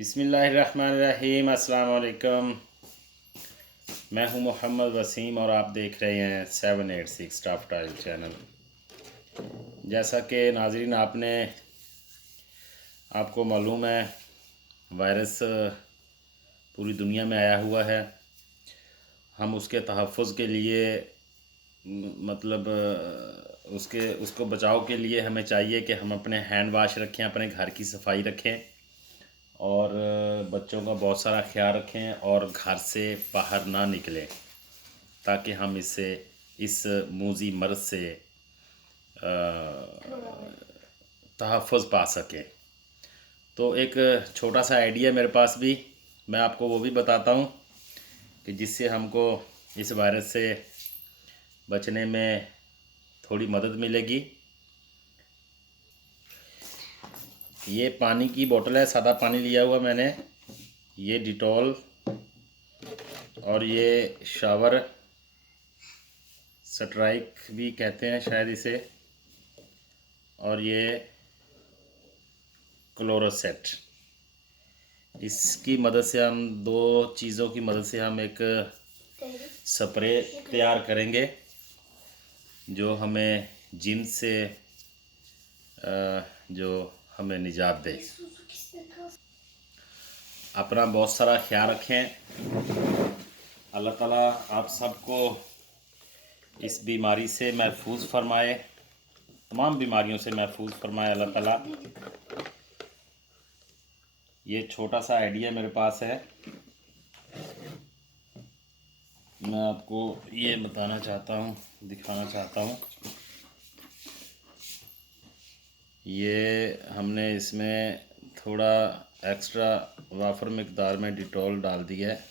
बिस्मिल्लाहिर्रहमानिर्रहीम। अस्सलाम वालेकुम। मैं हूं मोहम्मद वसीम और आप देख रहे हैं 786 टॉप टाइल चैनल। जैसा कि नाज़रीन आपको मालूम है, वायरस पूरी दुनिया में आया हुआ है। हम उसके तहफ़्फ़ुज़ के लिए उसको बचाव के लिए हमें चाहिए कि हम अपने हैंड वाश रखें, अपने घर की सफाई रखें और बच्चों का बहुत सारा ख्याल रखें और घर से बाहर ना निकलें ताकि हम इस मूज़ी मर्ज़ से तहफ़्फ़ुज़ पा सकें। तो एक छोटा सा आइडिया मेरे पास भी, मैं आपको वो भी बताता हूँ कि जिससे हमको इस वायरस से बचने में थोड़ी मदद मिलेगी। ये पानी की बोतल है, सादा पानी लिया हुआ मैंने। ये डिटॉल और ये शावर स्ट्राइक भी कहते हैं शायद इसे, और ये क्लोरोसेट। इसकी मदद से हम दो चीज़ों की मदद से हम एक स्प्रे तैयार करेंगे जो हमें जिन से जो हमें निजात दे। अपना बहुत सारा ख्याल रखें। अल्लाह ताला आप सबको इस बीमारी से महफूज फरमाए, तमाम बीमारियों से महफूज फरमाए अल्लाह ताला। ये छोटा सा आइडिया मेरे पास है, मैं आपको ये बताना चाहता हूँ, दिखाना चाहता हूँ। ये हमने इसमें थोड़ा एक्स्ट्रा वाफर मिकदार में डिटॉल डाल दिया है।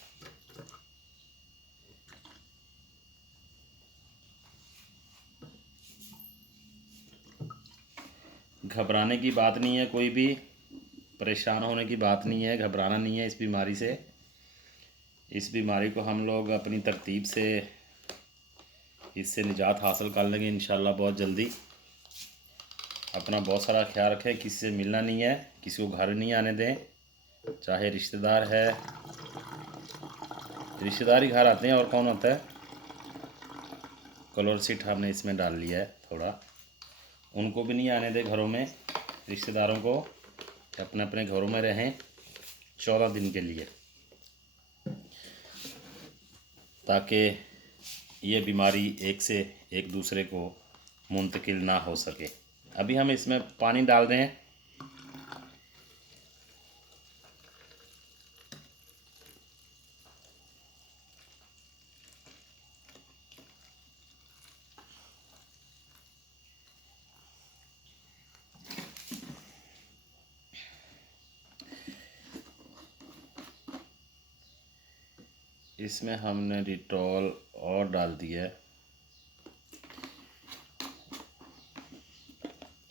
घबराने की बात नहीं है, कोई भी परेशान होने की बात नहीं है, घबराना नहीं है इस बीमारी से। इस बीमारी को हम लोग अपनी तरतीब से इससे निजात हासिल कर लेंगे इंशाल्लाह बहुत जल्दी। अपना बहुत सारा ख्याल रखें, किसी से मिलना नहीं है, किसी को घर नहीं आने दें, चाहे रिश्तेदार है। रिश्तेदार ही घर आते हैं और कौन होता है। क्लोरोसिट हमने इसमें डाल लिया है थोड़ा, उनको भी नहीं आने दें घरों में, रिश्तेदारों को। अपने अपने घरों में रहें 14 दिन के लिए, ताकि ये बीमारी एक से एक दूसरे को मुंतकिल ना हो सके। अभी हम इसमें पानी डाल दें। इसमें हमने डिटॉल और डाल दिया है।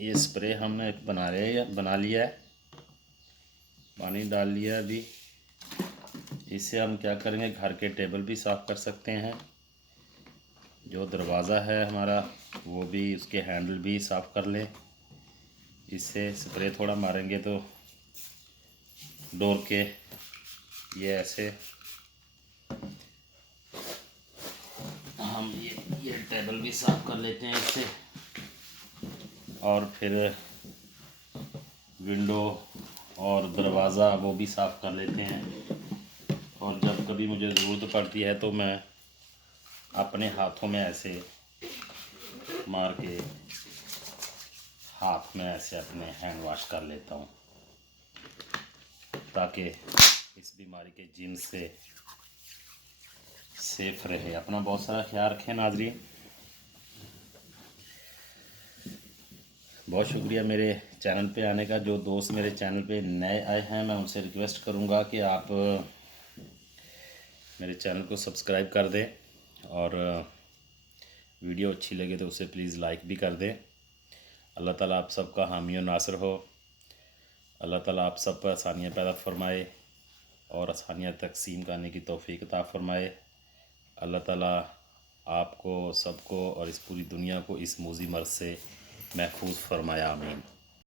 ये स्प्रे हमने बना लिया है, पानी डाल लिया है अभी। इससे हम क्या करेंगे, घर के टेबल भी साफ़ कर सकते हैं, जो दरवाज़ा है हमारा वो भी, उसके हैंडल भी साफ़ कर लें। इससे स्प्रे थोड़ा मारेंगे तो डोर के ये ऐसे हम ये टेबल भी साफ़ कर लेते हैं इससे। और फिर विंडो और दरवाज़ा वो भी साफ़ कर लेते हैं। और जब कभी मुझे ज़रूरत पड़ती है तो मैं अपने हाथों में ऐसे मार के हाथ में ऐसे अपने हैंड वॉश कर लेता हूँ ताकि इस बीमारी के जिन से सेफ रहे। अपना बहुत सारा ख्याल रखें नाज़रीन। बहुत शुक्रिया मेरे चैनल पे आने का। जो दोस्त मेरे चैनल पे नए आए हैं, मैं उनसे रिक्वेस्ट करूँगा कि आप मेरे चैनल को सब्सक्राइब कर दें और वीडियो अच्छी लगे तो उसे प्लीज़ लाइक भी कर दें। अल्लाह ताला आप सबका हामी और नासर हो। अल्लाह ताला आप सब पर आसानियाँ पैदा फरमाए और आसानियाँ तकसीम करने की तौफीक अता फरमाए। अल्लाह ताला आपको सबको और इस पूरी दुनिया को इस मूज़ी मर्ज़ से महफूज फरमाया। आमीन।